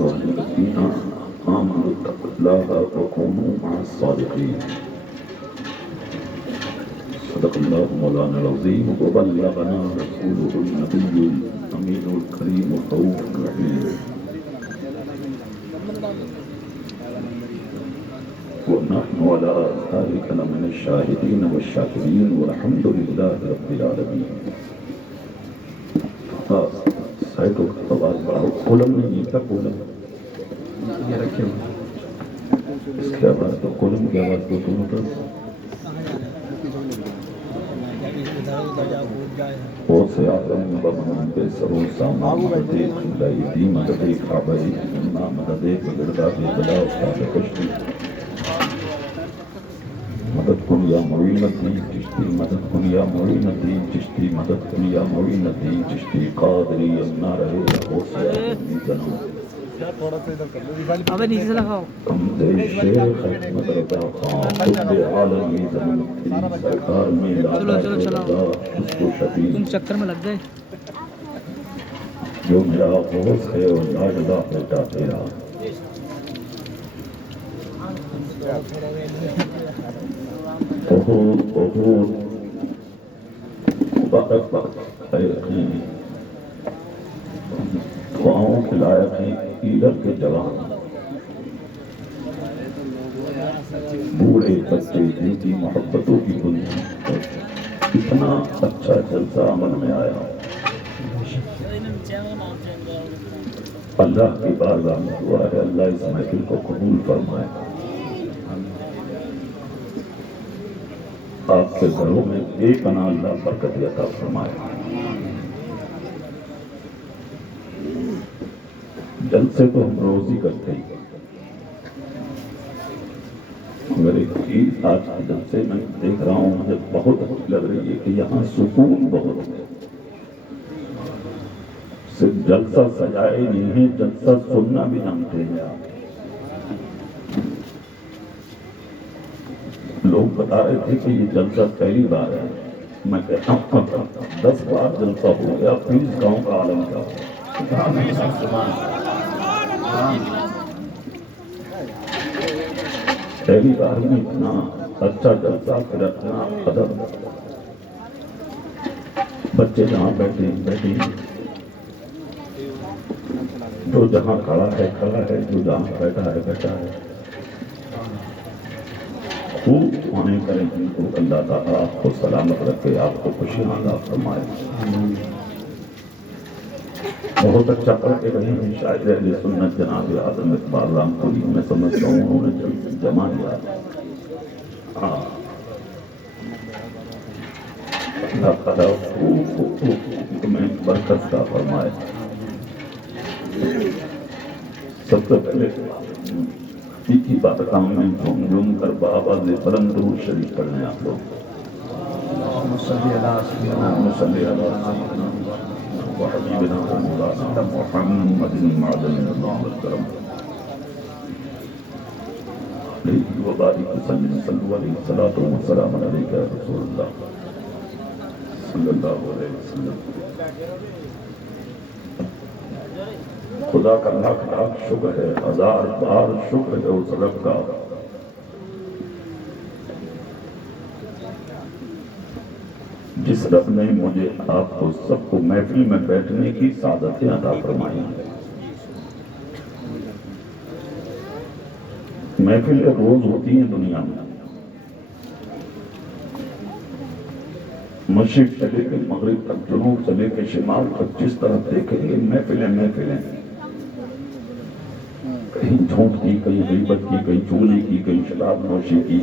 والذين آمنوا اتقوا الله وكونوا مع الصادقين صدق الله مولانا العظيم وبلغنا رسوله النبي الأمين الكريم الرؤوف الرحيم ونحن على ذلك لمن الشاهدين والشاكرين والحمد لله رب العالمين. سائٹوں کا آواز بڑھاؤ. کولم نہیں تھا کولم یہ رکھے اس کی آواز تو کولم کی آواز تو دونوں پر بہت سے آدم بمن پہ سرو ساما مدد خلائی دی مدد کعبائی اما مدد بگردہ بلا استاد کشتی مدد کن یا معین الدین چشتی مدد کن یا معین الدین چشتی مدد کن یا معین الدین چشتی قادری امنا رہے ہو سیاحتی جنم ابے نیچے سے لگاؤ کمزے شیخ احمد رضا خان خود عالمی زمین تیری سرکار میں لاتا چلو رضا اس کو شفیع تم چکر میں لگ گئے جو میرا غوث ہے اور لاڈلا بیٹا تیرا بہت بہت مبارکباد ہے دعاؤں کے لائق ہیں ایدر کے جوان بوڑھے بچے جن کی محبتوں کی بنیاد پر اتنا اچھا جلسہ عمل میں آیا. اللہ کی بارگاہ میں دعا ہے اللہ اس محفل کو قبول فرمائے. آپ کے گھروں میں بے پناہ اللہ برکت عطا فرمائے. جلسے تو ہم روز ہی کرتے ہیں مگر ایک چیز آج کے جلسے میں دیکھ رہا ہوں مجھے بہت اچھی لگ رہی ہے کہ یہاں سکون بہت ہے. صرف جلسہ سجائے نہیں ہے جلسہ سننا بھی جانتے ہیں آپ. لوگ بتا رہے تھے کہ یہ جلسہ پہلی بار ہے. میں کہتا ہوں 10 بار جلسہ ہو گیا پلیز گاؤں کا عالم کا پہلی بار میں اتنا اچھا جلسہ پھر اتنا ادب. بچے جہاں بیٹھے جو جہاں کھڑا ہے جو جہاں بیٹھا ہے خوب آنے کریں جن کو اللہ تعالیٰ آپ کو سلامت رکھے آپ کو خوشیاں عطا فرمائے. بہت اچھا کر کے رہے ہیں شاعر اہل سنت جناب اعظم اقبال رام پوری. میں سمجھتا ہوں انہوں نے جمع لیا. اللہ تعالیٰ خوب میں برکت کا فرمائے. سب سے پہلے کی بات کام میں جھوم کر بابا سے بلند درود شریف پڑھنے آپ لوگ. وحبیبنا مولانا محمد معدن اللہ الکرم علیہ وبارک وسلم صلو علیہ الصلاۃ والسلام علیک یا رسول اللہ صلی اللہ علیہ وسلم. خدا کا لاکھ لاکھ شکر ہے 1000 بار شکر ہے اس رب کا جس رب نے مجھے آپ کو سب کو محفل میں بیٹھنے کی سعادتیں عطا فرمائی. محفلیں روز ہوتی ہیں دنیا میں. مشرق سے لے کے مغرب تک جنوب سے لے کے شمال تک جس طرف دیکھیں گے محفلیں کہیں جھوٹ کی کہیں غیبت کی کہیں چوری کی کہیں شراب نوشی کی.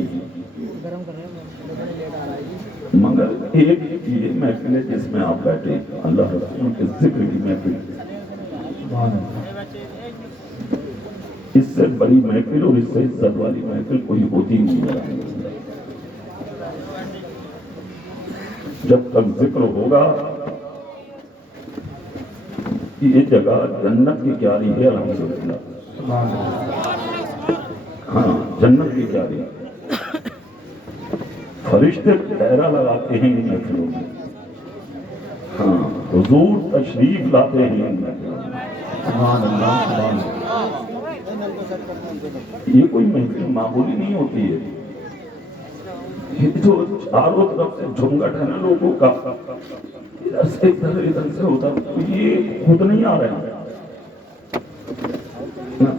مگر ایک یہ محفل ہے جس میں آپ بیٹھے اللہ رسول کے ذکر کی محفل. اس سے بڑی محفل اور اس سے عزت والی محفل کوئی ہوتی نہیں ہے. جب تک ذکر ہوگا یہ جگہ جنت کی کیاری ہے الحمدللہ. ہاں جنت کی کیاری. فرشتے پہرا لگاتے ہیں ان محفلوں میں، ہاں حضور تشریف لاتے ہیں ان محفلوں میں۔ سبحان اللہ، سبحان اللہ۔ یہ کوئی محفل معمولی نہیں ہوتی ہے، یہ جو چاروں طرف سے جھمگٹ ہے نا لوگوں کا، ادھر سے ادھر سے ادھر، یہ خود نہیں آ رہے ہیں،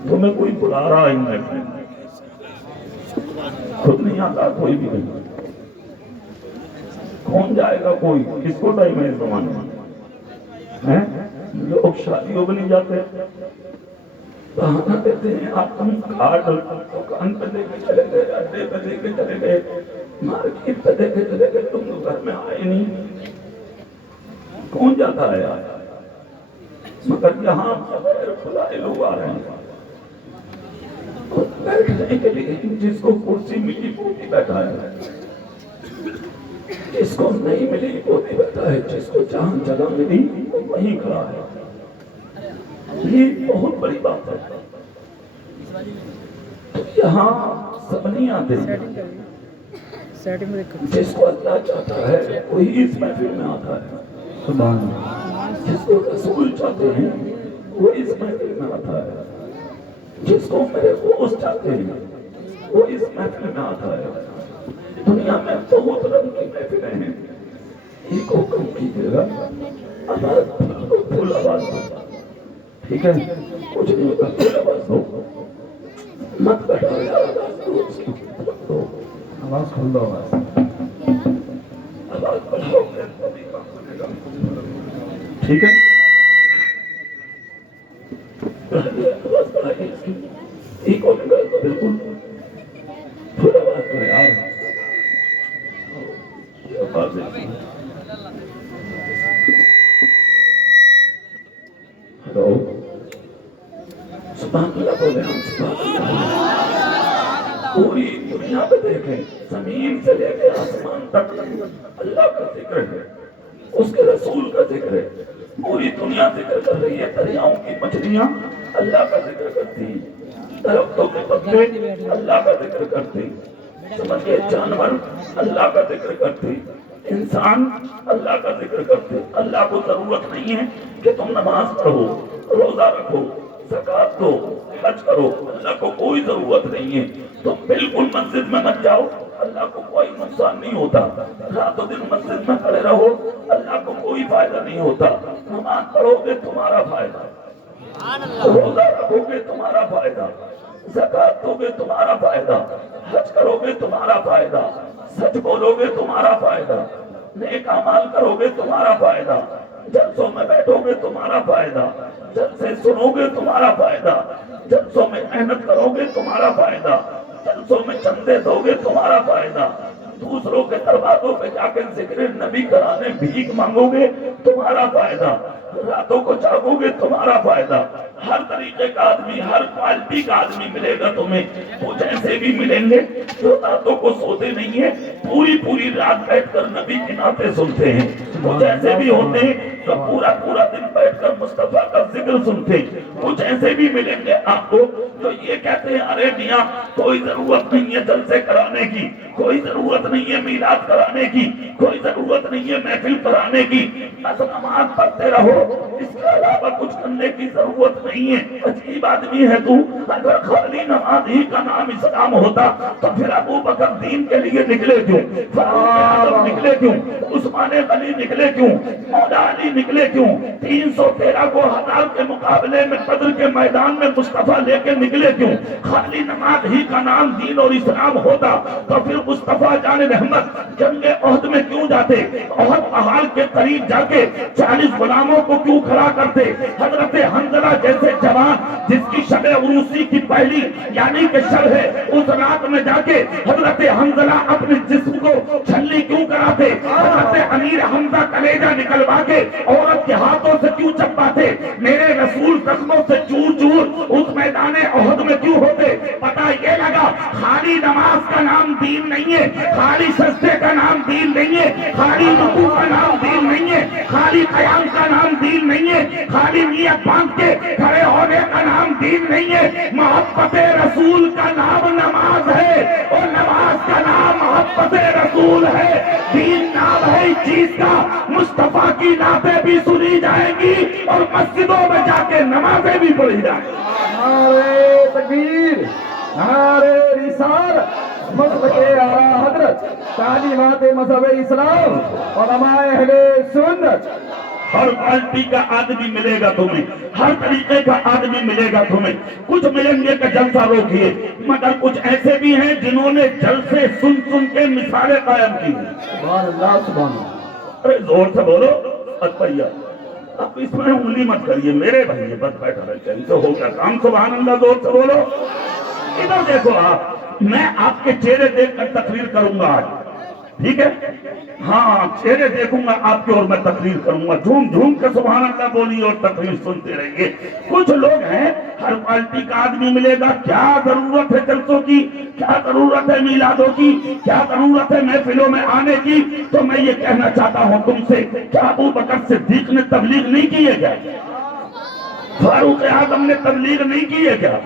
تمہیں کوئی بلا رہا ہے محفل میں، خود نہیں آتا کوئی بھی نہیں۔ کون جائے گا؟ کوئی، کس کو ٹائم ہے اس زمانے میں؟ لوگ شادیوں میں نہیں جاتے، بہانہ دیتے ہیں آپ ہم کارڈ دکان پہ دے کے چلے گئے، اڈے پہ دے کے چلے گئے، مارکیٹ پہ دے کے چلے گئے، تم تو گھر میں آئے نہیں۔ کون جاتا ہے یار؟ مگر یہاں بغیر بلائے لوگ آ رہے ہیں، اور بیٹھنے کے لیے جس کو کرسی ملی وہ بھی بیٹھا ہے، جس کو نہیں ملی وہ بھی بیٹھا ہے، جس کو جہاں جگہ ملی وہ وہیں کھڑا ہے۔ یہ بہت بڑی بات ہے۔ تو یہاں سب نہیں آتے، جس کو اللہ چاہتا ہے وہی اس محفل میں آتا ہے، سبحان اللہ۔ جس کو رسول چاہتے ہیں وہ اس محفل میں آتا ہے، جس کو میرے دوست چاہتے ہیں وہ اس محفل میں آتا ہے۔ دنیا میں بہت رنگ کی محفلیں ہیں، ایک کو کم کیجیے گا، پھول آواز دو، ٹھیک ہے؟ کچھ نہیں ہوتا، پھول آواز دو، مت بیٹھو یار، آواز دو، آواز کھول دو، آواز بڑھاؤ، ٹھیک ہے؟ آواز بڑھائیے اس کی، ایک اور بالکل پھول آواز دو یار، ہلو، سبحان اللہ بولے ہم، سبحان اللہ۔ پوری دنیا پہ دیکھیں، زمین سے لے کے آسمان تک اللہ کا ذکر ہے، اس کے رسول کا ذکر ہے، پوری دنیا ذکر کر رہی ہے۔ دریاؤں کی مچھلیاں اللہ کا ذکر کرتی ہیں، درختوں کے پتے اللہ کا ذکر کرتے ہیں، سمجھے، جانور اللہ کا ذکر کرتے ہیں، انسان اللہ کا ذکر کرتے۔ اللہ کو ضرورت نہیں ہے کہ تم نماز پڑھو، روزہ رکھو، زکات دو، حج کرو، اللہ کو کوئی ضرورت نہیں ہے۔ تم بالکل مسجد میں مت جاؤ، اللہ کو کوئی نقصان نہیں ہوتا، رات و دن مسجد میں کھڑے رہو، اللہ کو کوئی فائدہ نہیں ہوتا۔ نماز پڑھو گے تمہارا فائدہ، روزہ رکھو گے تمہارا فائدہ، زکات دو گے تمہارا فائدہ، حج کرو گے تمہارا فائدہ، سچ بولو گے تمہارا فائدہ، نیک اعمال کرو گے تمہارا فائدہ، جلسوں میں بیٹھو گے تمہارا فائدہ، جلسے سنو گے تمہارا فائدہ، جلسوں میں محنت کرو گے تمہارا فائدہ، جلسوں میں چندے دو گے تمہارا فائدہ، دوسروں کے دروازوں پہ جا کے ذکر نبی کرانے بھیک مانگو گے تمہارا فائدہ، راتوں کو جاگو گے تمہارا فائدہ۔ ہر طریقے کا آدمی، ہر کوالٹی کا آدمی ملے گا تمہیں، کچھ ایسے بھی ملیں گے جو راتوں کو سوتے نہیں ہیں، پوری رات بیٹھ کر نبی کی نعتیں سنتے ہیں، کچھ ایسے بھی ہوتے ہیں جو پورا دن بیٹھ کر مصطفیٰ کا ذکر سنتے ہیں، کچھ ایسے بھی ملیں گے آپ کو جو یہ کہتے ہیں ارے میاں کوئی ضرورت نہیں ہے جلسے کرانے کی، کوئی ضرورت نہیں ہے میلاد کرانے کی، کوئی ضرورت نہیں ہے محفل کرانے کی، بس نماز پڑھتے رہو، اس کے علاوہ کچھ کرنے کی ضرورت نہیں ہے۔ عجیب آدمی ہے تو، اگر خالی نماز ہی کا نام اسلام ہوتا تو پھر ابو بکر دین کے لیے نکلے کیوں، فاروق اعظم نکلے کیوں، عثمان غنی نکلے کیوں، مولا علی نکلے کیوں، 313 کو 1000 کے مقابلے میں بدر کے میدان میں مصطفیٰ لے کے نکلے کیوں؟ خالی نماز ہی کا نام دین اور اسلام ہوتا تو پھر مصطفیٰ جان رحمت جنگ احد میں کیوں جاتے؟ احد پہاڑ کے قریب جا کے 40 غلاموں کو کیوں کھڑا کرتے؟ حضرت حنظلہ جیسے جوان جس کی شب عروسی کی پہلی یعنی کہ شب ہے، اس رات میں جا کے حضرت حنظلہ اپنے جسم کو چھلی کیوں کراتے؟ حضرت امیر حمزہ کلیجہ نکلوا کے عورت کے ہاتھوں سے کیوں چپاتے؟ میرے رسول زخموں سے چور چور اس میدان احد میں کیوں ہوتے؟ پتہ یہ لگا خالی نماز کا نام دین نہیں ہے، خالی سجدے کا نام دین نہیں ہے، خالی رکوع کا نام دین نہیں ہے، خالی قیام کا نام دین نہیں ہے، خالی نیت باندھ کے کھڑے ہونے کا نام دین نہیں ہے، محبت رسول کا نام نماز ہے، اور نماز کا نام محبت رسول ہے، دین نام ہے اس چیز کا، مصطفیٰ کی نعتیں بھی سنی جائیں گی اور مسجدوں میں جا کے نمازیں بھی پڑھی جائیں گی۔ نعرہ تکبیر، نعرہ رسالت، مسلک اعلیٰ حضرت، تعلیمات مذہب اسلام، علماء اہل سنت۔ ہر کوالٹی کا آدمی ملے گا تمہیں، ہر طریقے کا آدمی ملے گا تمہیں، کچھ ملیں گے کہ جلسہ روکیے، مگر کچھ ایسے بھی ہیں جنہوں نے جلسے سن سن کے مثالیں قائم کی ہیں۔ سبحان اللہ، سبحان اللہ۔ ارے زور سے بولو اطیہ، اب اس میں انگلی مت کریے میرے بھائی، بس بیٹھا رہے ان سے ہو گیا کام۔ سبحان اللہ، زور سے بولو۔ ادھر دیکھو آپ، میں آپ کے چہرے دیکھ کر تقریر کروں گا آج، ٹھیک ہے؟ ہاں، چہرے دیکھوں گا آپ کے اور میں تقریر کروں گا، جھوم جھوم کے سبحان اللہ بولیے اور تقریر سنتے رہیے۔ کچھ لوگ ہیں ہر کوالٹی کا آدمی ملے گا، کیا ضرورت ہے جلسوں کی، کیا ضرورت ہے میلادوں کی، کیا ضرورت ہے محفلوں میں آنے کی؟ تو میں یہ کہنا چاہتا ہوں تم سے، کیا ابو بکر صدیق نے تبلیغ نہیں کی ہے کیا؟ فاروق اعظم نے تبلیغ نہیں کی ہے کیا؟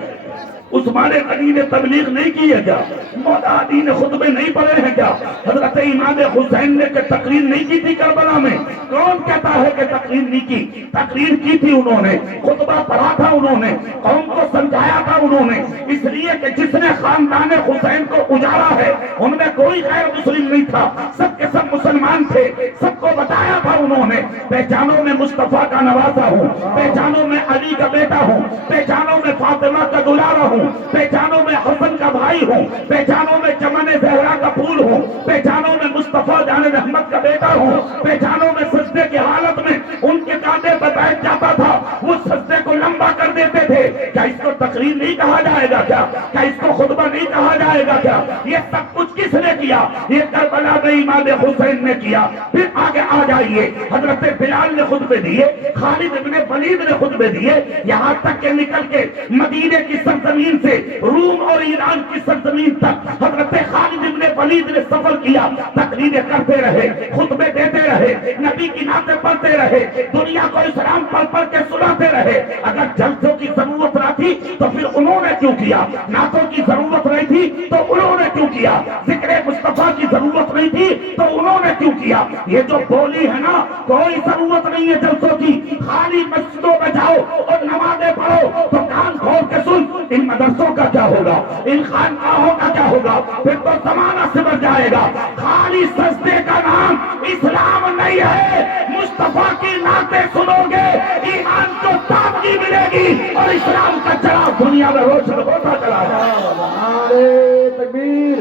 عثمان غنی نے تبلیغ نہیں کی ہے کیا؟ مولا علی نے خطبے نہیں پڑھے ہیں کیا؟ حضرت امام حسین نے تقریر نہیں کی تھی کربلا میں؟ کون کہتا ہے کہ تقریر نہیں کی؟ تقریر کی تھی انہوں نے، خطبہ پڑھا تھا انہوں نے، قوم کو سمجھایا تھا انہوں نے، اس لیے کہ جس نے خاندان حسین کو اجاڑا ہے ان میں کوئی غیر مسلم نہیں تھا، سب کے سب مسلمان تھے، سب کو بتایا تھا انہوں نے، پہچانوں میں مصطفیٰ کا نواسا ہوں، پہچانوں میں علی کا بیٹا ہوں، پہچانوں میں فاطمہ کا دلارا ہوں، پہچانوں میں حسن کا بھائی ہوں، پہچانوں میں چمن زہرا کا پھول ہوں، پہچانوں میں مصطفیٰ جان رحمت کا بیٹا ہوں، پہچانوں میں سجدے کی حالت میں ان کے کاندھے پر بیٹھ جاتا تھا، وہ سجدے کو لمبا کر دیتے تھے۔ کیا اس کو تقریر نہیں کہا جائے گا کیا؟ کیا اس کو خطبہ نہیں کہا جائے گا کیا؟ یہ سب کچھ کس نے کیا؟ یہ کربلا میں امام حسین نے کیا۔ پھر آگے آ جائیے، حضرت بلال نے خطبے دیے، خالد ابن ولید نے خطبے دیے، یہاں تک کہ نکل کے مدینے کی سرزمین سے روم اور ایران کی سرزمین تک حضرت خالد ابن ولید نے سفر کیا، تقریریں کرتے رہے، خطبے دیتے رہے، نبی کی نعتیں پڑھتے رہے، دنیا کو اسلام پڑھ پڑھ کے سناتے رہے۔ اگر جلسوں کی ضرورت نہ تھی تو پھر انہوں نے کیوں کیا؟ نعتوں کی ضرورت نہیں تھی تو انہوں نے کیوں کیا؟ ذکر مصطفیٰ کی ضرورت نہیں تھی تو انہوں نے کیوں کیا؟ یہ جو بولی ہے نا، کوئی ضرورت نہیں ہے جلسوں کی، خالی مسجدوں میں جاؤ اور نمازیں پڑھو تو کان کھول کے سن، ان مدرسوں کا کیا ہوگا، ان خانقاہوں کا کیا ہوگا؟ پھر تو زمانہ سمجھ جائے گا۔ خالی سجدے کا نام اسلام نہیں ہے، مصطفیٰ کی نعتیں سنو گے ایمان کو تازگی ملے گی اور اسلام کا چراغ دنیا میں روشن ہوتا چلا جائے گا۔ نعرہ تکبیر،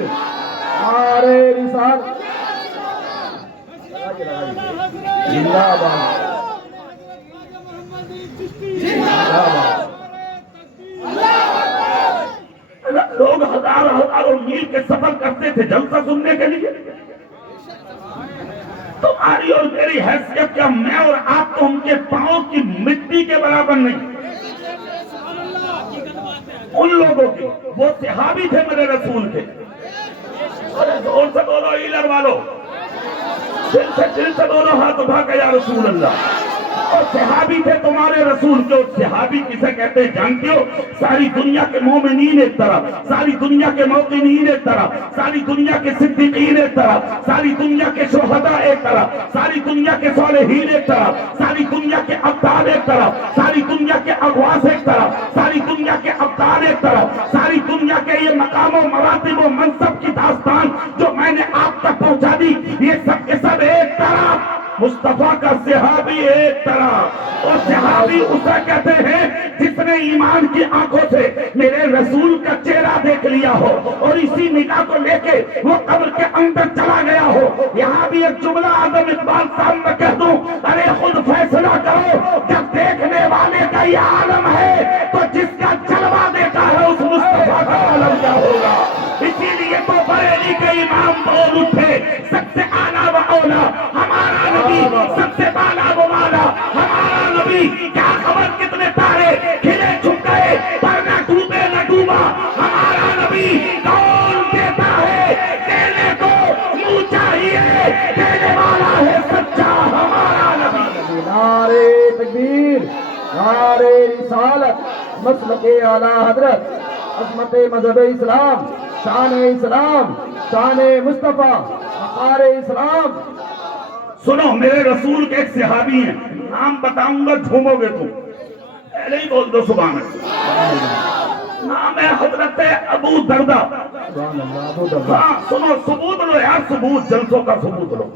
نعرہ رسالت، زندہ باد، زندہ باد۔ لوگ ہزاروں میل کے سفر کرتے تھے جلسہ سننے کے لیے۔ تمہاری اور میری حیثیت کیا؟ میں اور آپ تو ان کے پاؤں کی مٹی کے برابر نہیں، ان لوگوں کے، وہ صحابی تھے میرے رسول کے۔ ارے زور سے بولو ایلر والو، دل سے بولو ہاتھ اٹھا کے یا رسول اللہ۔ اور صحابی تھے تمہارے رسول کے، اور صحابی کسے کہتے ہیں جانتے ہو؟ ساری دنیا کے مومنین ایک طرف، ساری دنیا کے موقنین ایک طرف، ساری دنیا کے صدیقین ایک طرف، ساری دنیا کے شہداء ایک طرف، ساری دنیا کے صالحین ایک طرف، ساری دنیا کے ابدال ایک طرف، ساری دنیا کے اغواس ایک طرف، ساری دنیا کے ابدال ایک طرف، ساری دنیا کے یہ مقام و مراتب و منصب کی داستان جو میں نے آپ تک پہنچا دی، یہ سب کے سب ایک طرف، مصطفیٰ کا صحابی ایک طرف۔ اور صحابی اسے کہتے ہیں جس نے ایمان کی آنکھوں سے میرے رسول کا چہرہ دیکھ لیا ہو اور اسی نگاہ کو لے کے وہ قبر کے اندر چلا گیا ہو۔ یہاں بھی ایک جملہ اعظم اقبال صاحب میں کہہ دوں، ارے خود فیصلہ کرو، جب دیکھنے والے کا یہ عالم ہے تو جس کا جلوہ دیکھا ہے اس مصطفیٰ کا عالم کیا ہوگا؟ اسی لیے تو بریلی کے امام بول اٹھے، سب سے اعلیٰ و اولا ہمارا نبی، سب سے بالا و والا ہمارا نبی۔ کیا خبر کتنے تارے کھلے چھپ گئے پر نہ ڈوبے نہ ڈوبا ہمارا نبی۔ کون دیتا ہے دینے کو منہ چاہیے، دینے والا ہے سچا ہمارا نبی۔ نعرہ تکبیر، نعرہ رسالت، مسلک اعلیٰ حضرت، عظمت مذہب اسلام، شان اسلام، شان مصطفیٰ، وقار اسلام. سنو میرے رسول کے ایک صحابی ہیں، نام بتاؤں گا جھومو گے تم، پہلے ہی بول دو سبحان اللہ. نام ہے حضرت ابو دردہ. سبحان اللہ. ابو دردہ. ہاں سنو، ثبوت لو یار، ثبوت، جلسوں کا ثبوت لو،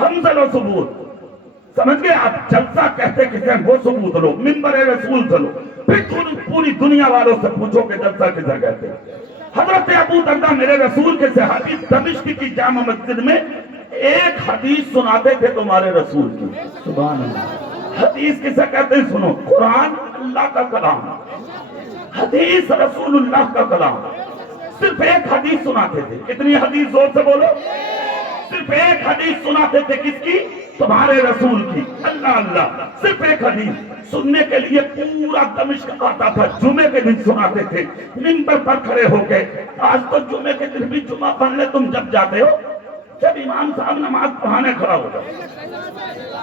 ہم سے لو ثبوت. سمجھ گئے آپ؟ جلسہ کہتے کسے ہیں وہ ثبوت لو، منبر رسول چلو، پھر پوری دنیا والوں سے پوچھو کہ جلسہ کسے کہتے ہیں. حضرت ابو دردہ میرے رسول کے صحابی دمشق کی جامع مسجد میں ایک حدیث سناتے تھے تمہارے رسول کی. سبحان اللہ. حدیث کسے کہتے ہیں؟ سنو، قرآن اللہ کا کلام، حدیث رسول اللہ کا کلام. صرف ایک حدیث سناتے تھے. کتنی حدیث؟ زور سے بولو. صرف ایک حدیث سناتے تھے. کس کی؟ تمہارے رسول کی. اللہ اللہ. صرف ایک حدیث سننے کے لیے پورا دمشق آتا تھا. جمعے کے دن سناتے تھے منبر پر کھڑے ہو کے. آج تو جمعے کے دن بھی جمعہ پڑھنے تم جب جاتے ہو جب امام صاحب نماز پڑھانے کھڑا ہو جائے.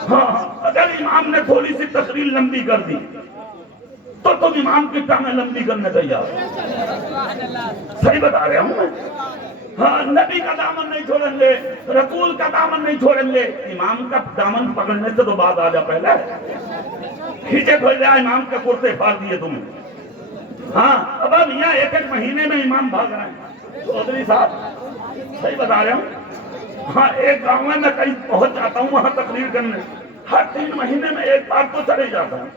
ہاں اگر امام نے تھوڑی سی تقریر لمبی کر دی تو تم امام کی ٹانگیں لمبی کرنے تیار. صحیح بتا رہا ہوں میں. ہاں نبی کا دامن نہیں چھوڑیں گے، رسول کا دامن نہیں چھوڑیں گے. امام کا دامن پکڑنے سے تو بات آ جا پہلے. کھینچے پھر جا امام کے کرتے پھاڑ دیے تم نے. ہاں اب یہاں ایک ایک مہینے میں امام بھاگ رہے ہیں. چودھری صاحب صحیح بتا رہا ہوں. ہاں ایک گاؤں میں میں کہیں پہنچ جاتا ہوں وہاں تقریر کرنے، ہر 3 مہینے میں ایک بار تو چلے جاتا ہوں.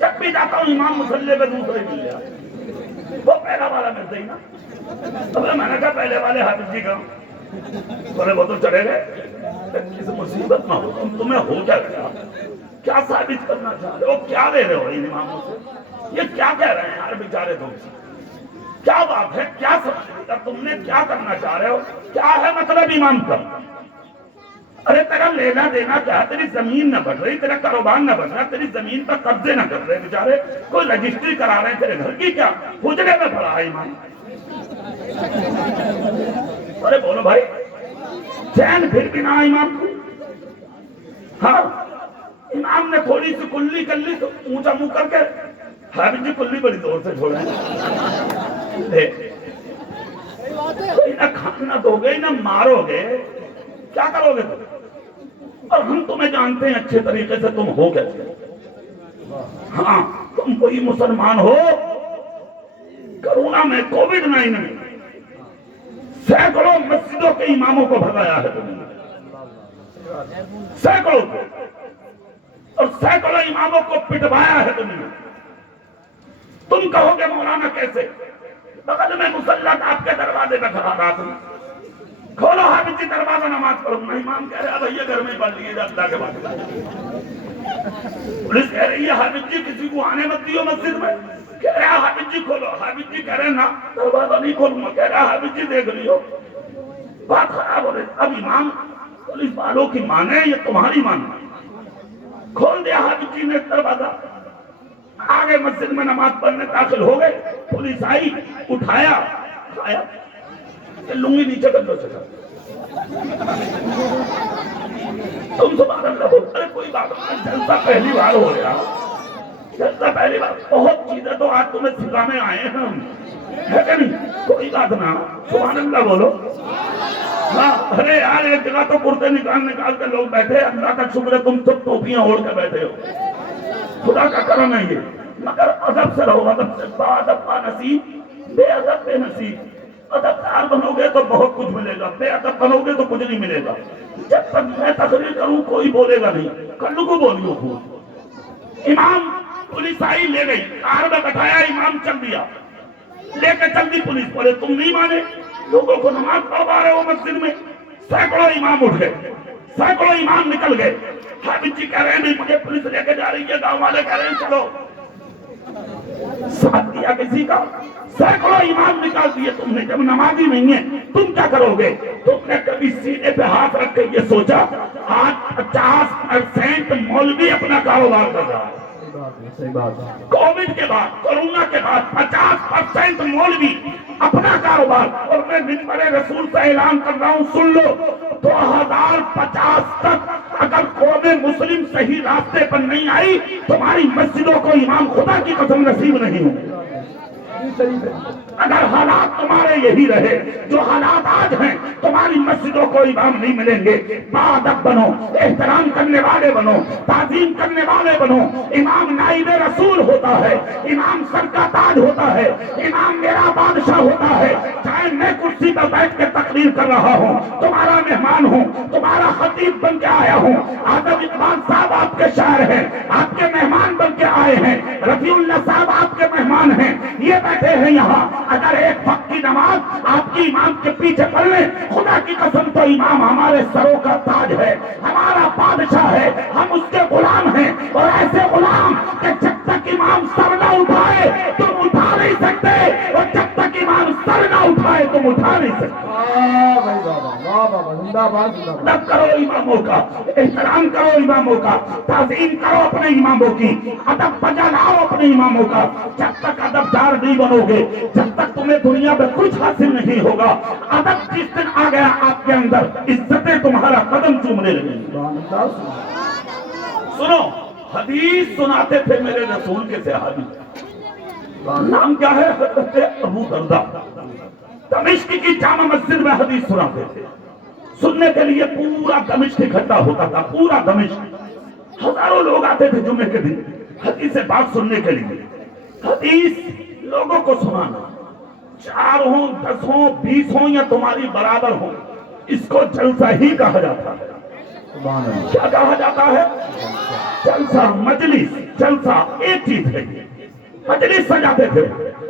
جب بھی جاتا ہوں امام مسلح پہ دوسرے مل جاتا. وہ پہلا والا ملتا ہی نا. اب میں نے کہا پہلے والے حافظ جی کا، بولے وہ تو چلے گئے. کس مصیبت میں ہو تمہیں ہو کیا ثابت کرنا چاہ رہے ہو؟ کیا دے رہے ہو ان اماموں سے؟ یہ کیا کہہ رہے ہیں یار بیچارے تم سے؟ کیا بات ہے؟ کیا سمجھ تم نے؟ کیا کرنا چاہ رہے ہو؟ کیا ہے مطلب امام کا؟ ارے تیرا لینا دینا کیا؟ تیری زمین نہ بڑھ رہی، تیرا کاروبار نہ بڑھ رہا، تیری زمین پر قبضے نہ کر رہے بیچارے، کوئی رجسٹری کرا رہے ہیں تیرے گھر کی. کیا حجرے میں پڑا ہے امام؟ ارے بولو بھائی، چین پھر بھی نہ امام کو. ہاں امام نے تھوڑی سی کلی کر لی تو اونچا منہ کر کے حافظ جی کلی بڑی زور سے چھوڑیں. نہ کھانا دو گے نہ مارو گے، کیا کرو گے تم؟ اور ہم تمہیں جانتے ہیں اچھے طریقے سے تم ہو کیسے. ہاں تم کوئی مسلمان ہو. کرونا میں کووڈ-19 میں سینکڑوں مسجدوں کے اماموں کو بھگایا ہے تم نے، سینکڑوں کو، اور سینکڑوں اماموں کو پٹوایا ہے تم نے. تم کہو گے مولانا کیسے؟ بغل میں مسلط آپ کے دروازے پہ کھڑا رہا تم، کھولو حافظ جی دروازہ نماز پڑھو. نہ امام کہہ رہے بھیا گھر میں پڑھ لیے اللہ کے بعد. پولیس کہہ رہی ہے حافظ جی کسی کو آنے مت دیو مسجد میں. کہہ رہا حافظ جی کھولو. حافظ جی کہہ رہے نا دروازہ نہیں کھولوں گا. کہہ رہا حافظ جی دیکھ لیو. بات خراب ہو رہی. اب امام پولیس والوں کی مانے یا تمہاری مانے؟ کھول دیا حافظ جی نے دروازہ، آگے مسجد میں نماز پڑھنے داخل ہو گئے. پولیس آئی، اٹھایا، کھایا، لنگی نیچے کر دو چکا. تم سبحان اللہ بول. ارے کوئی بات نہیں، جلسہ پہلی بار ہو رہا، جلسہ پہلی بار. بہت چیزیں تو آج تمہیں سکھانے آئے ہیں ہم، ہے کہ نہیں؟ کوئی بات نہ، سبحان اللہ بولو. ہاں ارے یار ایک جگہ تو کرتے نکال کے لوگ بیٹھے. اللہ کا شکر ہے تم سب ٹوپیاں اوڑھ کے بیٹھے ہو، خدا کا کرم ہے یہ. مگر ادب سے رہو، ادب سے. با ادب با نصیب، بے ادب بے نصیب. ادب دار بنو گے تو بہت کچھ ملے گا، بے ادب بنو گے تو کچھ نہیں ملے گا. جب تک میں تقریر کروں کوئی بولے گا نہیں. کلو کو بولیو خود. امام پولیس آئی لے گئی، کار میں بٹھایا، امام چل دیا، لے کے چل دی پولیس. بولے تم نہیں مانے، لوگوں کو نماز پڑھوا رہے ہو مسجد میں. سینکڑوں امام اٹھ گئے، سینکڑوں امام نکل گئے. حافظ جی کہہ رہے ہیں نہیں مجھے پولیس لے کے جا رہی ہے، گاؤں والے کہہ رہے ہیں چلو. ساتھ دیا کسی کا؟ سینکڑوں امام نکال دیے تم نے. جب نمازی نہیں ہے تم کیا کرو گے؟ تم نے کبھی سینے پہ ہاتھ رکھ کے یہ سوچا آج 50% مولوی اپنا کاروبار کر رہا ہے؟ کووڈ کے بعد، کورونا کے بعد 50% مولوی اپنا کاروبار. اور میں منبر رسول سے اعلان کر رہا ہوں، سن لو، 2050 تک اگر قوم مسلم صحیح راستے پر نہیں آئی تمہاری مسجدوں کو امام خدا کی قسم نصیب نہیں ہوگی. اگر حالات تمہارے یہی رہے جو حالات آج ہیں، تمہاری مسجدوں کو امام نہیں ملیں گے، باادب بنو، احترام کرنے والے بنو، تعظیم کرنے والے بنو۔ امام نائب رسول ہوتا ہے، امام سر کا تاج ہوتا ہے، امام میرا بادشاہ ہوتا ہے۔ چاہے میں کرسی پر بیٹھ کے تقریر کر رہا ہوں، تمہارا مہمان ہوں، تمہارا خطیب بن کے آیا ہوں، آدم اقبال صاحب آپ کے شاعر ہیں، آپ کے مہمان بن کے آئے ہیں، رفیع اللہ صاحب آپ کے مہمان ہیں، یہ بیٹھے ہیں یہاں۔ اگر ایک وقت کی نماز آپ کی امام کے پیچھے پڑھ لیں، خدا کی قسم تو امام ہمارے سروں کا تاج ہے، ہمارا بادشاہ ہے، ہم اس کے غلام ہیں، اور ایسے غلام کہ جب تک امام سر نہ اٹھائے تم اٹھا نہیں سکتے، اور جب تک امام سر نہ اٹھائے تم اٹھا نہیں سکتے۔ واہ بھائی بابا، واہ بابا، زندہ باد زندہ باد۔ ادب کرو اماموں کا، احترام کرو اماموں کا، تعظیم کرو اپنے اماموں کی، ادب بجا لاؤ اپنے اماموں کا۔ جب تک ادب دار نہیں بنو گے، جب تک تمہیں دنیا میں کچھ حاصل نہیں ہوگا۔ ادب جس دن آ گیا آپ کے اندر، عزتیں تمہارا قدم چومنے لگیں گی۔ سبحان اللہ، سبحان سنو، حدیث سناتے تھے میرے رسول کے صحابی، اللہ۔ نام کیا ہے؟ حضرت ابو درداء، دمشق کی جامع مسجد میں حدیث سناتے تھے۔ سننے کے لیے پورا دمشق اکٹھا ہوتا تھا، پورا دمشق، ہزاروں لوگ آتے تھے جمعے کے دن حدیث پاک سننے کے لیے۔ حدیث لوگوں کو سنانا، 4 ہوں 10 ہوں 20 ہوں یا تمہاری برابر ہوں، اس کو جلسہ ہی کہا جاتا ہے۔ سبحان اللہ۔ کیا کہا جاتا ہے؟ جلسہ، مجلس، جلسہ ایک چیز ہے۔ مجلس سجاتے تھے،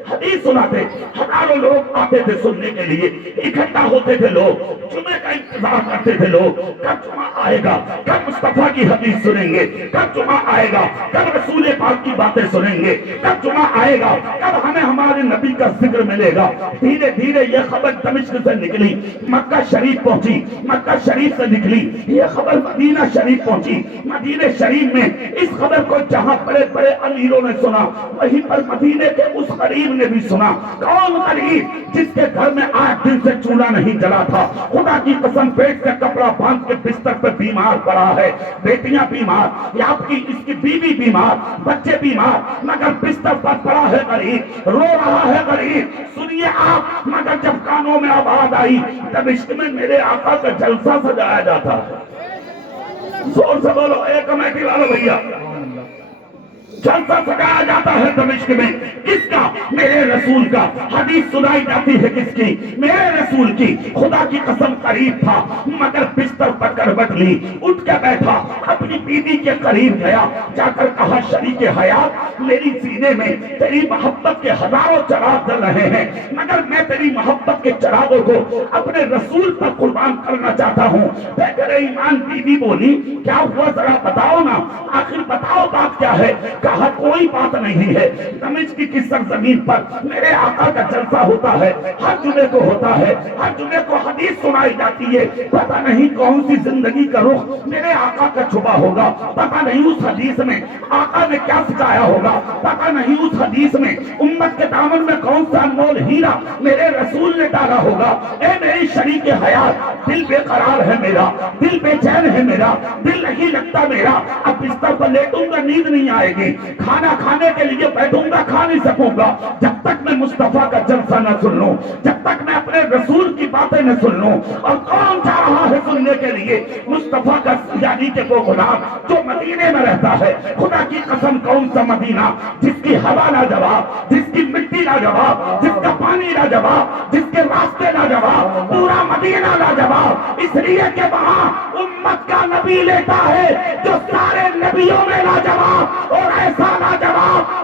حدیث سناتے، ہزاروں لوگ آتے تھے سننے کے لیے، اکٹھا ہوتے تھے لوگ، جمعے کا انتظار کرتے تھے لوگ، کب جمعہ آئے گا، کب مصطفیٰ کی حدیث سنیں گے، کب جمعہ آئے گا، کب رسول پاک کی باتیں سنیں گے، کب جمعہ آئے گا، کب ہمیں ہمارے نبی کا ذکر ملے گا۔ دھیرے دھیرے یہ خبر دمشق سے نکلی، مکہ شریف پہنچی، مکہ شریف سے نکلی یہ خبر مدینہ شریف پہنچی، مدینہ شریف میں اس خبر کو جہاں بڑے بڑے امیروں نے سنا، وہیں پر مدینے کے اس غریب نے بھی سنا۔ کون غریب؟ جس کے گھر میں 8 دن سے چولہا نہیں جلا تھا، خدا کی قسم پیٹ سے کپڑا باندھ کے بستر پہ بیمار پڑا ہے، بیٹیاں بیمار، یا آپ کی اس کی بیوی بیمار، بچے بیمار، مگر بستر پر پڑا ہے غریب، رو رہا ہے غریب۔ سنیے آپ، مگر جب کانوں میں آواز آئی دمشق میں میرے آقا کا جلسہ سجایا جاتا ہے، زور سے بولو اے کمیٹی والو بھیا، جلسہ سجایا جاتا ہے دمشق میں، کس کا؟ میرے رسول کا۔ حدیث سنائی جاتی ہے کس کی؟ میرے رسول کی۔ خدا کی قسم قریب تھا، مگر بستر پر کروٹ لی، اٹھ کے بیٹھا، اپنی بیوی کے قریب گیا، جا کر کہا شریک حیات، میری سینے میں تیری محبت کے ہزاروں چراغ جل رہے ہیں، مگر میں تیری محبت کے چراغوں کو اپنے رسول پر قربان کرنا چاہتا ہوں۔ بہتر ایمان بیوی بولی، کیا ہوا ذرا بتاؤ نا، آخر بتاؤ بات کیا ہے؟ کہا کوئی بات نہیں ہے، دمشق کی سرزمین پر میرے آقا کا جلسہ ہوتا ہے، ہر جمعے کو ہوتا ہے، ہر جمعے کو حدیث سنائی جاتی ہے، پتہ نہیں کون سی زندگی کا رخ میرے آقا کا چھپا ہوگا، پتہ نہیں اس حدیث میں آقا نے کیا سکھایا ہوگا، پتہ نہیں اس حدیث میں امت کے دامن میں کون سا انمول ہیرا میرے رسول نے ڈالا ہوگا۔ اے میری شریک حیات، دل بے قرار ہے میرا، دل بے چین ہے میرا، دل نہیں لگتا میرا، اب بستر پر لیٹوں گا نیند نہیں آئے گی، کھانا کھانے کے لیے بیٹھوں گا کھا نہیں سکوں گا، جب تک میں مصطفیٰ کا جلسہ نہ سن لوں، جب تک میں اپنے رسول کی باتیں نہ سن لوں۔ اور کون جا رہا ہے سننے کے لیے؟ مصطفیٰ کا، یعنی کہ وہ غلام جو مدینے میں رہتا ہے۔ خدا کی قسم کون سا مدینہ جس کی ہوا لاجواب، جس کی مٹی لاجواب، جس کا پانی لاجواب، جس کے راستے لاجواب، پورا مدینہ لاجواب، اس لیے کہ وہاں امت کا نبی لیتا ہے جو سارے نبیوں میں لاجواب، اور ایسا لاجواب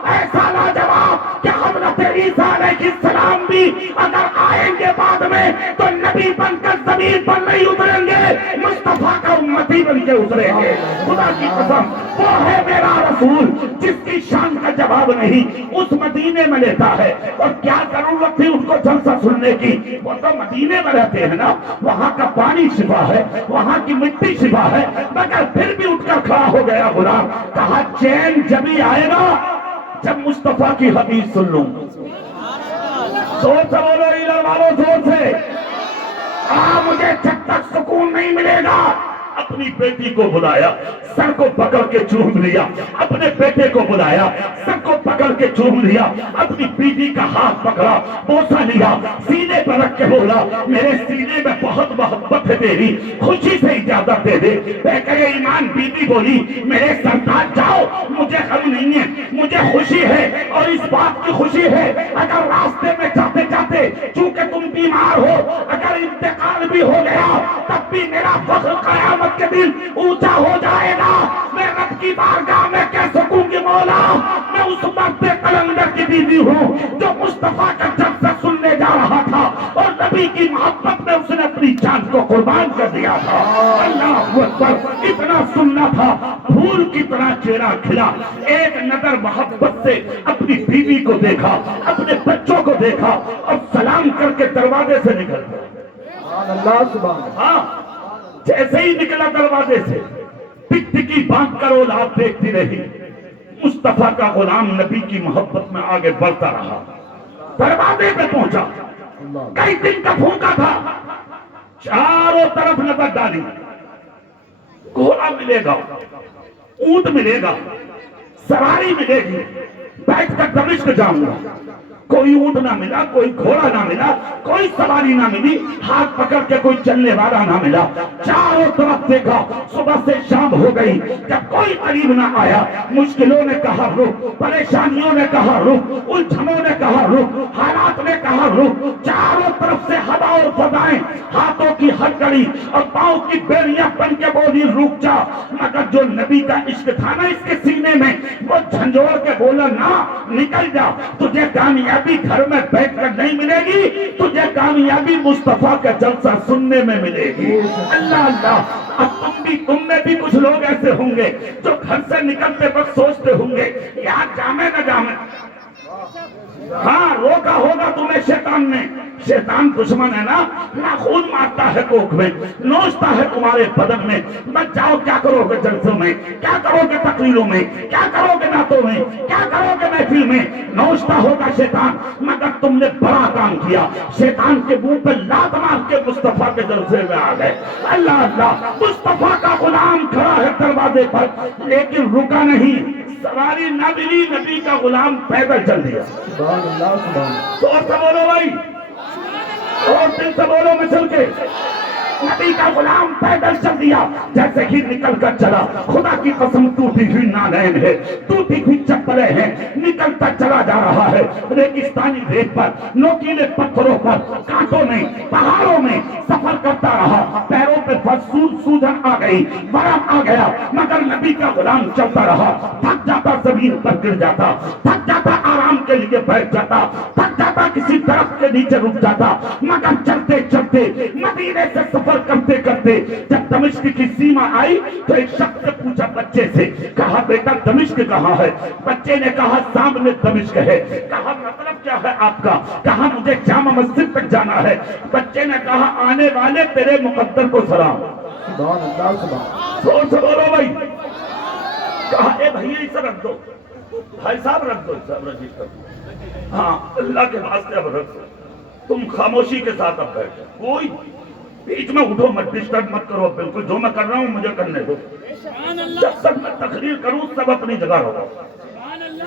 کہ حضرت عیسیٰ علیہ السلام بھی اگر آئیں گے بعد میں تو نبی بن کر زمین پر نہیں اتریں گے، مصطفیٰ کا امتی بن کے اتریں گے۔ خدا کی قسم وہ ہے میرا رسول جس کی شان کا جواب نہیں اس مدینے میں لیتا ہے۔ اور کیا ضرورت تھی ان کو جلسہ سننے کی؟ وہ تو مدینے میں رہتے ہیں نا، وہاں کا پانی شفا ہے، وہاں کی مٹی شفا ہے، مگر پھر بھی اٹھ کر کھڑا ہو گیا غلام، کہا چین جبھی آئے گا جب مصطفیٰ کی حدیث سن لوں۔ زور سے بولو ادھر والو، زور سے۔ مجھے جب تک سکون نہیں ملے گا اپنی بیٹی کو بلایا, سر کو پکڑ کے چوم لیا, اپنے بیٹے کو بلایا, سر کو پکڑ کے چوم لیا, اپنی بیٹی کا ہاتھ پکڑا, بوسا لیا, سینے پر رکھ کے بولا میرے سینے میں بہت محبت ہے تیری, خوشی سے اجازت دے دے. بیٹے ایمان بیوی بولی میرے سردار جاؤ, مجھے غم نہیں ہے, مجھے خوشی ہے, اور اس بات کی خوشی ہے اگر راستے میں جاتے جاتے چونکہ تم بیمار ہو اگر انتقال بھی ہو گیا تب بھی میرا فخر قیامت کے دن اونچا ہو جائے گا. میں رب کی بارگاہ میں کہہ سکوں کہ مولا میں اس مرد قلندر کی بیوی ہوں جو مصطفیٰ کا جلسہ سننے جا رہا تھا اور نبی کی محبت میں اس نے اپنی جان کو قربان کر دیا تھا. اللہ اکبر, اتنا سننا تھا, پھول کی طرح چہرہ کھلا, ایک نظر محبت سے اپنی بیوی کو دیکھا, اپنے بچوں کو دیکھا اور سلام کر کے دروازے سے نکل گیا. سبحان اللہ سبحان اللہ. ہاں, جیسے ہی نکلا دروازے سے ٹکٹکی باندھ کر اولاد دیکھتی رہی. مصطفیٰ کا غلام نبی کی محبت میں آگے بڑھتا رہا, دروازے پہ پہنچا, کئی دن کا بھوکا تھا, چاروں طرف نظر ڈالی, گھوڑا ملے گا, اونٹ ملے گا, سواری ملے گی, بیٹھ کر دمشق جاؤں گا. کوئی اونٹ نہ ملا, کوئی گھوڑا نہ ملا, کوئی سواری نہ ملی, ہاتھ پکڑ کے کوئی چلنے والا نہ ملا. چاروں طرف دیکھا, صبح سے شام ہو گئی, جب کوئی قریب نہ آیا. مشکلوں نے کہا رک, پریشانیوں نے کہا رک, الجھنوں نے کہا رک, حالات نے کہا رک. چاروں طرف سے ہوا اور فضائیں, ہاتھوں کی ہتھکڑی اور پاؤں کی بیڑیاں بن کے بولی رک جا. مگر جو نبی کا عشق تھا نا اس کے سینے میں, وہ جھنجھوڑ کے بولا نہ نکل جا, تجھے کامیابی گھر میں بیٹھ کر نہیں ملے گی, تجھے کامیابی مصطفیٰ کا جلسہ سننے میں ملے گی. اللہ اللہ. اب تم میں بھی کچھ لوگ ایسے ہوں گے جو گھر سے نکلتے وقت سوچتے ہوں گے یار جامے نہ جامے. ہاں, روکا ہوگا تمہیں شیطان نے. شیطان دشمن ہے نا خون مارتا ہے کوکھ میں, نوچتا ہے تمہارے بدن میں. بچ جاؤ, کیا کرو گے جلسوں میں, کیا کرو گے تقریروں میں, کیا کرو گے نعتوں میں, کیا کرو گے محفل میں. نوچتا ہوگا شیطان, مگر تم نے بڑا کام کیا, شیطان کے منہ پہ لات مار کے مصطفیٰ کے جلسے میں آ گئے. اللہ اللہ. مصطفیٰ کا غلام کھڑا ہے دروازے پر, لیکن رکا نہیں, سواری نہ ملی, نبی کا غلام پیدل چل دیا. سبحان اللہ سبحان اللہ. تو اور سے بولو بھائی, اور دل سے بولو میں چل کے. نبی کا غلام پیدل چل دیا. جیسے ہی نکل کر چلا, خدا کی قسم ٹوٹی ہوئی نالین ہے, ٹوٹی ہوئی چپلیں ہیں, نکلتا چلا جا رہا ہے ریگستانی ریت پر, نوکیلے پتھروں پر, کانٹوں میں, پہاڑوں میں سفر کرتا رہا. پیروں پہ سوجن آ گئی, ورم آ گیا, مگر نبی کا غلام چلتا رہا. تھک جاتا زمین پر گر جاتا, تھک جاتا آرام کے لیے بیٹھ جاتا, تھک جاتا کسی درخت کے نیچے رک جاتا. مگر چلتے چلتے مدینے سے سفر کرتے کرتے جب دمشق کی سیما آئی تو ایک شخص سے پوچھا بچے سے, کہا بیٹا دمشق کہاں ہے؟ بچے نے کہا سامنے دمشق ہے. کہا مطلب کیا ہے آپ کا؟ کہا مجھے جامع مسجد تک جانا ہے. بچے نے کہا آنے والے تیرے مقدر کو سلام. سبحان اللہ سبحان اللہ. زور سے بولو بھائی. کہا اے بھائی اسے رکھ دو, بھائی صاحب رکھ دو, صاحب رجسٹر. ہاں اللہ کے واسطے اب رکھ دو, تم خاموشی کے ساتھ اب بیٹھو, کوئی بیچ میں اٹھو مت, ڈسٹرب مت کرو. بالکل جو میں کر رہا ہوں مجھے کرنے دو. جب تک میں تقریر کروں سب اپنی جگہ رہو.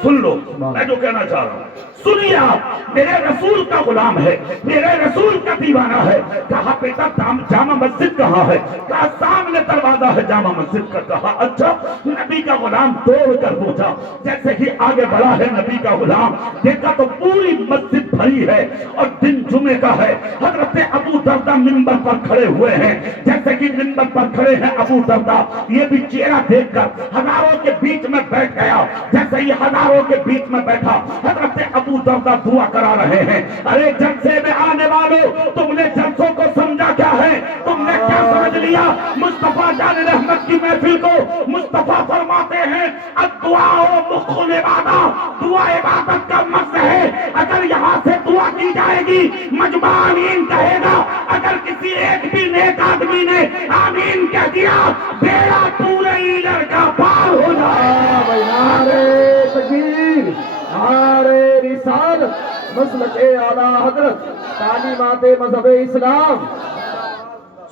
سن لو میں جو کہنا چاہ رہا ہوں, سنیے آپ. میرے رسول کا غلام ہے, میرے رسول کا دیوانہ ہے. کہا بیٹا جامع مسجد کہاں ہے؟ کہا سامنے دروازہ ہے جامع مسجد کا. کہا اچھا. نبی کا غلام دوڑ کر پہنچا. جیسے ہی آگے بڑھا ہے نبی کا غلام, دیکھا تو پوری مسجد بھری ہے اور دن جمعے کا ہے. حضرت ابو دردہ منبر پر کھڑے ہوئے ہیں. جیسے کہ منبر پر کھڑے ہیں ابو دردہ, یہ بھی چہرہ دیکھ کر ہزاروں کے بیچ میں بیٹھ گیا. جیسے یہ ہزاروں کے بیچ میں بیٹھا, حضرت ابو دردہ دعا کرا رہے ہیں. ارے جلسے میں آنے والوں, تم نے جلسوں کو سمجھا کیا ہے؟ تم نے کیا سمجھ لیا مصطفیٰ جان رحمت کی محفل کو؟ مصطفیٰ فرماتے ہیں الدعاء مخ العبادہ, دعا عبادت کا مغز ہے. اگر یہاں سے دعا کی جائے گی مجمع آمین کہے گا. اگر کسی ایک بھی نیک آدمی نے آمین کہہ دیا بیڑا پورے ایلر کا پار ہو جائے. نعرے تکبیر, نعرے رسالت, مسلک اعلیٰ حضرت, تعلیمات مذہب اسلام.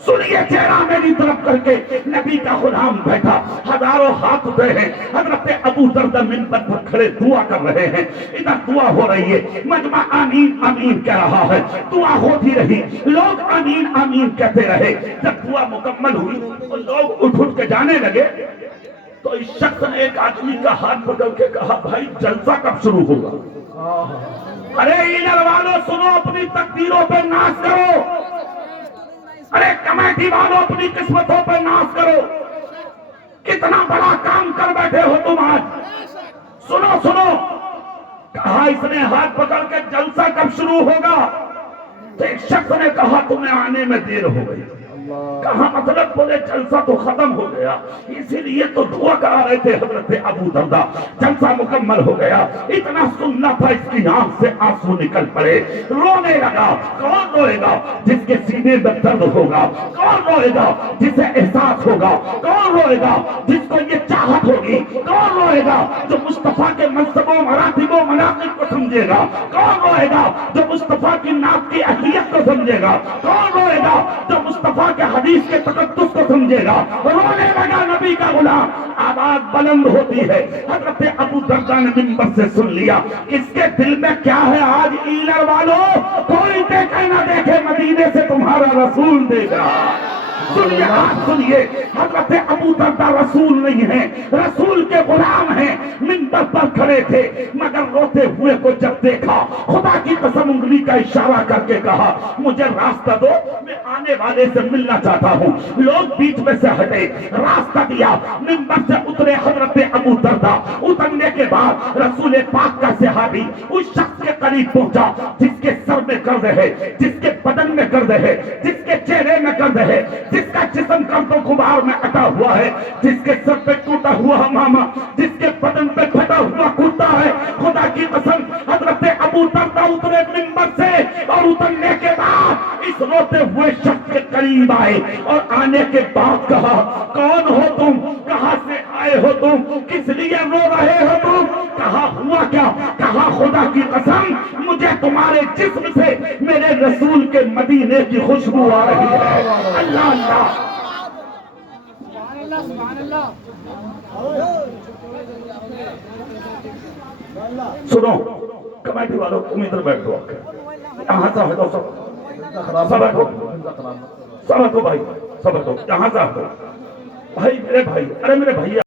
سنیے چہرہ میری طرف کر کے نبی کا غلام بیٹھا، ہزاروں ہاتھ اٹھے ہیں، حضرت ابو دردہ منبر پر کھڑے دعا کر رہے ہیں، ادھر دعا ہو رہی ہے، مجمع آمین آمین کہہ رہا ہے، دعا ہوتی رہی، لوگ آمین آمین کہتے رہے۔ جب دعا مکمل ہوئی اور لوگ اٹھ کے جانے لگے تو اس شخص نے ایک آدمی کا ہاتھ پکڑ کے کہا بھائی جلسہ کب شروع ہوگا؟ ارے اینر والوں سنو، اپنی تقدیروں پہ ناز کرو، ارے کمیٹی والوں اپنی قسمتوں پہ ناز کرو، کتنا بڑا کام کر بیٹھے ہو تم آج، سنو سنو۔ کہا اس نے ہاتھ پکڑ کے جلسہ کب شروع ہوگا؟ تو ایک شخص نے کہا تمہیں آنے میں دیر ہو گئی۔ کہا مطلب بولے جلسہ تو ختم ہو گیا، اسی لیے تو دعا کرا رہے تھے حضرت ابو دردہ، جلسہ مکمل ہو گیا۔ اتنا سننا تھا اس کی آنکھ سے آنسو نکل پڑے، رونے لگا۔ کون روئے گا جس کے سینے میں درد ہوگا؟ کون روئے گا جسے احساس ہوگا؟ کون روئے گا جس کو یہ چاہت ہوگی؟ کون روئے گا جو مصطفیٰ کے منصبوں مراتبوں مناقب کو سمجھے گا؟ کون روئے گا جو مصطفیٰ کی نعت کی اہمیت کو سمجھے گا؟ کون روئے گا جو مصطفیٰ کے حدیث کے تقدس کو سمجھے گا؟ رونے لگا نبی کا غلام، آواز بلند ہوتی ہے۔ حضرت ابو دردہ نے منبر سے سن لیا، اس کے دل میں کیا ہے آج ایلر والوں؟ کوئی دیکھے نہ دیکھے، مدینے سے تمہارا رسول دیکھ رہا۔ سنیے آج سنیے، حضرت ابو دردہ رسول نہیں ہیں، رسول کے غلام ہیں، منبر پر کھڑے تھے، مگر روتے ہوئے کو جب دیکھا، خدا کی قسم انگلی کا اشارہ کر کے کہا مجھے راستہ دو، میں آنے والے سے ملنا چاہتا ہوں۔ لوگ بیچ میں سے ہٹے، راستہ دیا، منبر سے اترے حضرت ابو دردہ۔ اترنے کے بعد رسول پاک کا صحابی اس شخص کے قریب پہنچا جس کے سر میں گرد ہے، جس کے بدن میں گرد ہے، جس کے چہرے میں گرد ہے، جس کا جسم گرد و غبار میں اٹا ہوا ہے، جس کے سر پہ ٹوٹا ہوا امامہ، جس کے بدن پہ پھٹا ہوا کرتا ہے۔ خدا کی قسم حضرت ابو دردہ اترے منبر سے، اور اترنے کے بعد اس روتے ہوئے شخص کے قریب آئے، اور آنے کے بعد کہا کون ہو تم؟ کہاں سے آئے ہو تم؟ کس لیے رو رہے ہو تم؟ کہا ہوا کیا؟ کہا خدا کی قسم مجھے تمہارے جسم سے میرے رسول کے مدینے کی خوشبو آ رہی ہے۔ اللہ اللہ، سنو کمیٹی والوں تم ادھر بیٹھو، یہاں سے ہٹو، سب ہٹو، سب ہٹو بھائی، سب ہٹو، یہاں سے ہٹو بھائی، میرے بھائی، ارے میرے بھائی